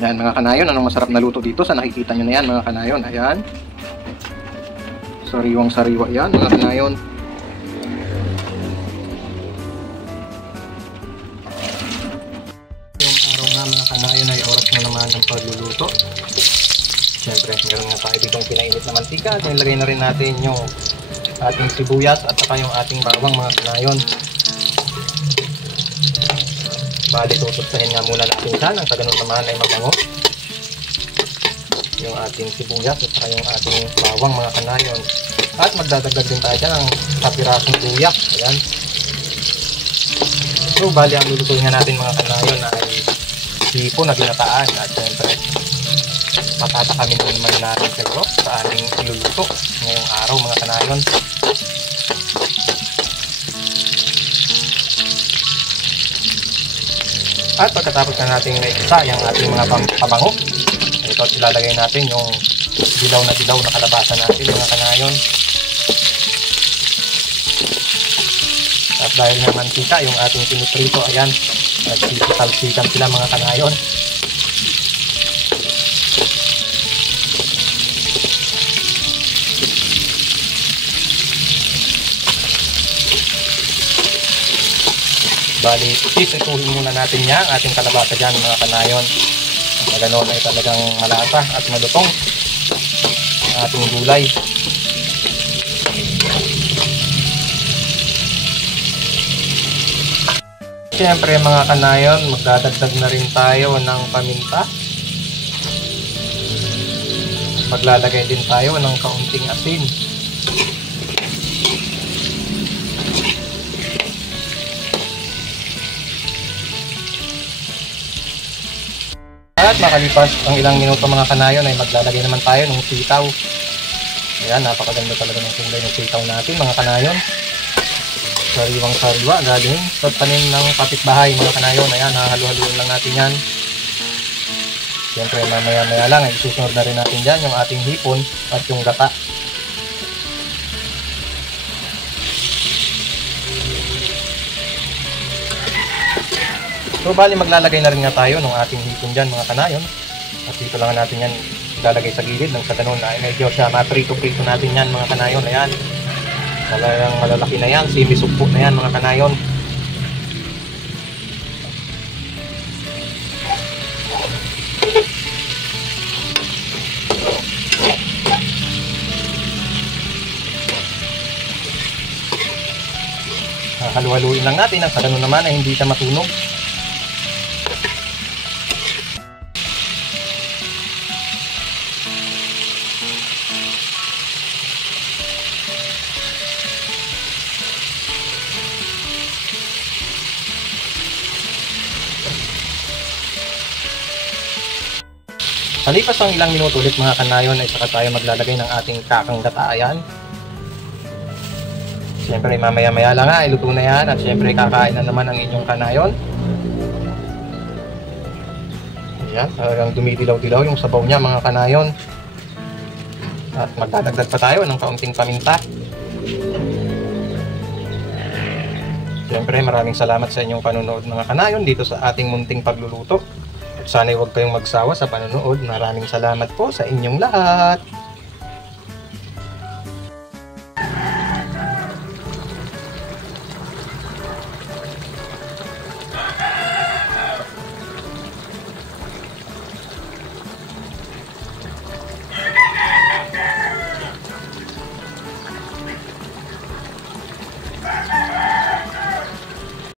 Yan mga kanayon, anong masarap na luto dito sa nakikita nyo na yan mga kanayon. Ayan. Sariwang sariwa yan mga kanayon. Yung araw na mga kanayon ay oras na naman ng pagluluto. Siyempre meron nga tayo ditong pinainit na mantika. At nilagay na rin natin yung ating sibuyas at saka yung ating bawang mga kanayon. Bali, tutupsahin nga muna natin siya nang sa ganun naman ay mabango yung ating sibuyas at saka yung ating bawang mga kanayon. At magdadagdag din tayo dyan ng kapirasong luya. Ayan. So, bali ang lulutuin nga natin mga kanayon ay hipon na binataan. At syempre, patata kami ng marinadong siguro sa ating iluluto ngayong araw mga kanayon. At pagkatapos na natin naisa yung ating mga pabango, ito at ilalagay natin yung dilaw na kalabasa natin mga kanayon. At dahil nga mantika yung ating piniprito, ayan, nagsitalsikan sila mga kanayon. Bali, ituhin muna natin yan, ating kalabasa dyan mga kanayon. Na ganoon ay talagang malasa at malutong ang ating gulay. Siyempre mga kanayon, magdadagdag na rin tayo ng paminta. Maglalagay din tayo ng kaunting asin. At makalipas ang ilang minuto mga kanayon ay maglalagay naman tayo ng sitaw. Ayan, napakaganda talaga ng kulay ng sitaw natin mga kanayon. Sariwang sariwa galing sa tanim ng kapitbahay mga kanayon. Ayan, halu-haluin lang natin yan. Siyempre mamaya-maya lang ay susunod na rin natin dyan yung ating hipon at yung gata. So bali maglalagay na rin nga tayo ng ating hipon dyan mga kanayon. At dito lang natin yan ilalagay sa gilid nang sa ganun na medyo siya maprito-prito natin yan mga kanayon. Ayan, talagang malalaki na yan, simisugpo na yan mga kanayon. Halu-haluin lang natin nang sa ganun naman ay hindi siya matunog. Palipas ang ilang minuto ulit mga kanayon ay saka tayo maglalagay ng ating kakang gata. Ayan. Siyempre mamaya-maya lang ay luto na yan at siyempre kakain na naman ang inyong kanayon. Ayan, talagang dumidilaw-dilaw yung sabaw niya mga kanayon. At magdadagdag pa tayo ng kaunting paminta. Siyempre maraming salamat sa inyong panonood mga kanayon dito sa ating munting pagluluto. Sana'y huwag kayong magsawa sa panonood. Maraming salamat po sa inyong lahat.